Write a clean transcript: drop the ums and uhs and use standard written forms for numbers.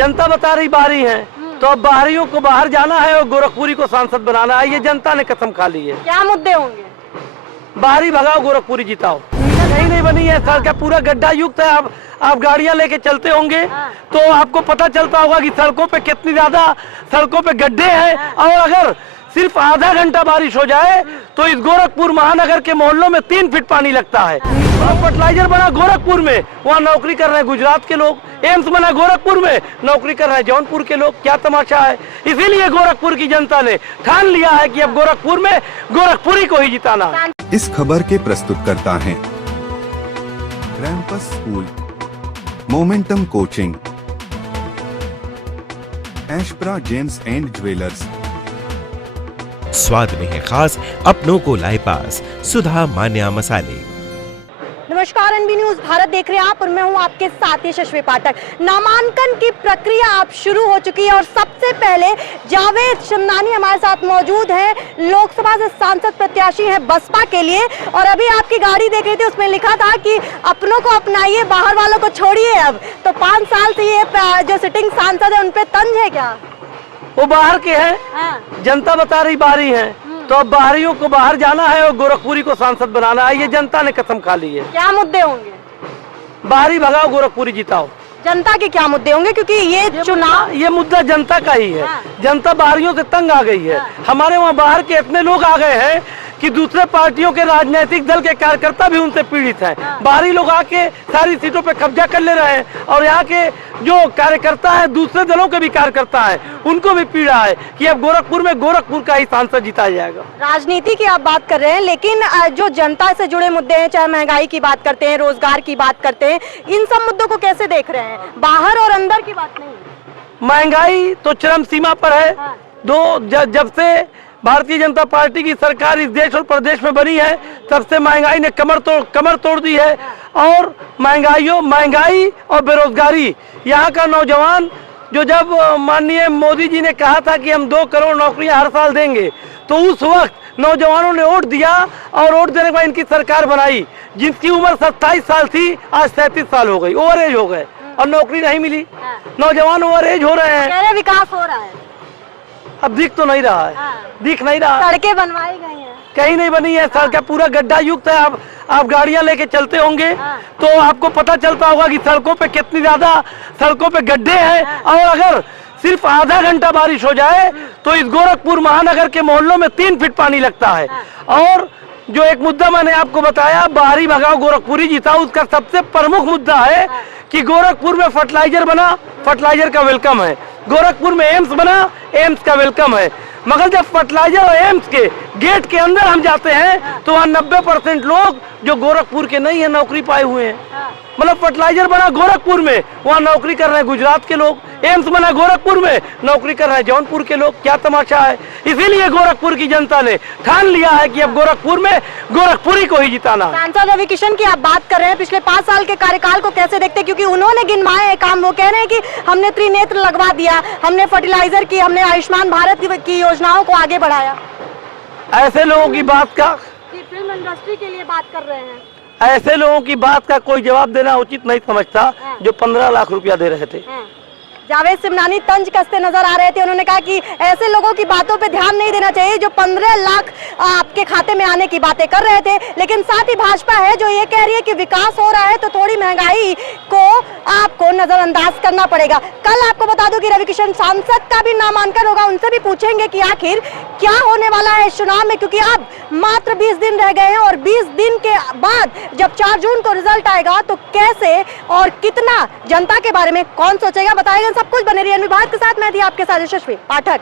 जनता बता रही बाहरी है, तो अब बाहरियों को बाहर जाना है और गोरखपुरी को सांसद बनाना है। ये जनता ने कसम खा ली है। क्या मुद्दे होंगे? बाहरी भगाओ, गोरखपुरी जिताओ। कहीं नहीं बनी है, सड़क का पूरा गड्ढा युक्त है। आप गाड़ियां लेके चलते होंगे तो आपको पता चलता होगा कि सड़कों पे कितनी ज्यादा सड़कों पे गड्ढे हैं। और अगर सिर्फ आधा घंटा बारिश हो जाए तो इस गोरखपुर महानगर के मोहल्लों में 3 फीट पानी लगता है। और फर्टिलाइजर बना गोरखपुर में, वहाँ नौकरी कर रहे हैं गुजरात के लोग। एम्स बना गोरखपुर में, नौकरी कर रहे हैं जौनपुर के लोग। क्या तमाशा है। इसीलिए गोरखपुर की जनता ने ठान लिया है कि अब गोरखपुर में गोरखपुरी को ही जिताना है। इस खबर के प्रस्तुतकर्ता हैं रैंपस school, momentum coaching, Ashpra gems and jewellers. स्वाद में है खास, अपनों को लाए पास सुधा मान्या मसाले। नमस्कार, एनबी न्यूज भारत देख रहे हैं आप और मैं हूं आपके साथ यशस्वी पाठक। नामांकन की प्रक्रिया अब शुरू हो चुकी है और सबसे पहले जावेद शमनानी हमारे साथ मौजूद हैं। लोकसभा से सांसद प्रत्याशी हैं बसपा के लिए। और अभी आपकी गाड़ी देख रही थी, उसमें लिखा था कि अपनों को अपनाइए, बाहर वालों को छोड़िए। अब तो 5 साल से ये जो सिटिंग सांसद है उन पे तंज है क्या? वो बाहर के हैं, जनता बता रही बाहरी है, तो अब बाहरियों को बाहर जाना है और गोरखपुरी को सांसद बनाना है। ये जनता ने कसम खा ली है। क्या मुद्दे होंगे? बाहरी भगाओ, गोरखपुरी जिताओ। जनता के क्या मुद्दे होंगे? क्योंकि ये चुनाव, ये मुद्दा जनता का ही है। जनता बाहरियों से तंग आ गई है। हमारे वहाँ बाहर के इतने लोग आ गए हैं कि दूसरे पार्टियों के राजनीतिक दल के कार्यकर्ता भी उनसे पीड़ित हैं। बाहरी लोग आके सारी सीटों पे कब्जा कर ले रहे हैं और यहाँ के जो कार्यकर्ता हैं, दूसरे दलों के भी कार्यकर्ता हैं, उनको भी पीड़ा है कि अब गोरखपुर में गोरखपुर का ही सांसद जिताया जाएगा। राजनीति की आप बात कर रहे हैं, लेकिन जो जनता से जुड़े मुद्दे हैं, चाहे महंगाई की बात करते हैं, रोजगार की बात करते हैं, इन सब मुद्दों को कैसे देख रहे हैं? बाहर और अंदर की बात नहीं। महंगाई तो चरम सीमा पर है। जब से भारतीय जनता पार्टी की सरकार इस देश और प्रदेश में बनी है, तब से महंगाई ने कमर तोड़ दी है। और महंगाई और बेरोजगारी, यहाँ का नौजवान जो जब माननीय मोदी जी ने कहा था कि हम 2 करोड़ नौकरियां हर साल देंगे, तो उस वक्त नौजवानों ने वोट दिया और वोट देने के बाद इनकी सरकार बनाई। जिनकी उम्र 27 साल थी, आज 37 साल हो गई, ओवर एज हो गए और नौकरी नहीं मिली। नौजवान ओवर एज हो रहे हैं। विकास हो रहा है, अब दिख तो नहीं रहा है। दिख नहीं रहा। सड़कें बनवाई गई हैं, कहीं नहीं बनी है। सड़क का पूरा गड्ढा युक्त है। आप गाड़ियां लेके चलते होंगे तो आपको पता चलता होगा कि सड़कों पे कितनी ज्यादा सड़कों पे गड्ढे हैं। और अगर सिर्फ आधा घंटा बारिश हो जाए तो इस गोरखपुर महानगर के मोहल्लों में 3 फीट पानी लगता है। और जो एक मुद्दा मैंने आपको बताया, बाहरी भगाओ गोरखपुरी जिताओ, उसका सबसे प्रमुख मुद्दा है कि गोरखपुर में फर्टिलाइजर बना, फर्टिलाइजर का वेलकम है। गोरखपुर में एम्स बना, एम्स का वेलकम है। मगर जब फर्टिलाइजर और एम्स के गेट के अंदर हम जाते हैं तो वहाँ 90% लोग जो गोरखपुर के नहीं है नौकरी पाए हुए हैं। मतलब फर्टिलाइजर बना गोरखपुर में, वहाँ नौकरी कर रहे हैं गुजरात के लोग। एम्स बना गोरखपुर में, नौकरी कर रहे हैं जौनपुर के लोग। क्या तमाशा है। इसीलिए गोरखपुर की जनता ने ठान लिया है कि अब गोरखपुर में गोरखपुरी को ही जिताना है। सांसद रवि किशन की आप बात कर रहे हैं, पिछले 5 साल के कार्यकाल को कैसे देखते हैं? क्योंकि उन्होंने गिनवाए हैं काम। वो कह रहे हैं कि हमने त्रिनेत्र लगवा दिया, हमने फर्टिलाइजर की, हमने आयुष्मान भारत की योजनाओं को आगे बढ़ाया। ऐसे लोगों की बात का, फिल्म इंडस्ट्री के लिए बात कर रहे हैं, ऐसे लोगों की बात का कोई जवाब देना उचित नहीं समझता जो 15 लाख रुपया दे रहे थे। जावेद शमनानी तंज कसते नजर आ रहे थे। उन्होंने कहा कि ऐसे लोगों की बातों पे ध्यान नहीं देना चाहिए जो 15 लाख आपके खाते में आने की बातें कर रहे थे। लेकिन साथ ही भाजपा है जो ये कह रही है कि विकास हो रहा है तो थोड़ी महंगाई को आपको नजरअंदाज करना पड़ेगा। कल आपको बता दूं कि रवि किशन सांसद का भी नामांकन होगा, उनसे भी पूछेंगे कि आखिर क्या होने वाला है इस चुनाव में, क्योंकि अब मात्र 20 दिन रह गए हैं और 20 दिन के बाद जब 4 जून को रिजल्ट आएगा तो कैसे और कितना जनता के बारे में कौन सोचेगा बताएगा। सब कुछ बने रहिए भारत के साथ। मैं थी आपके साथ यशस्वी पाठक।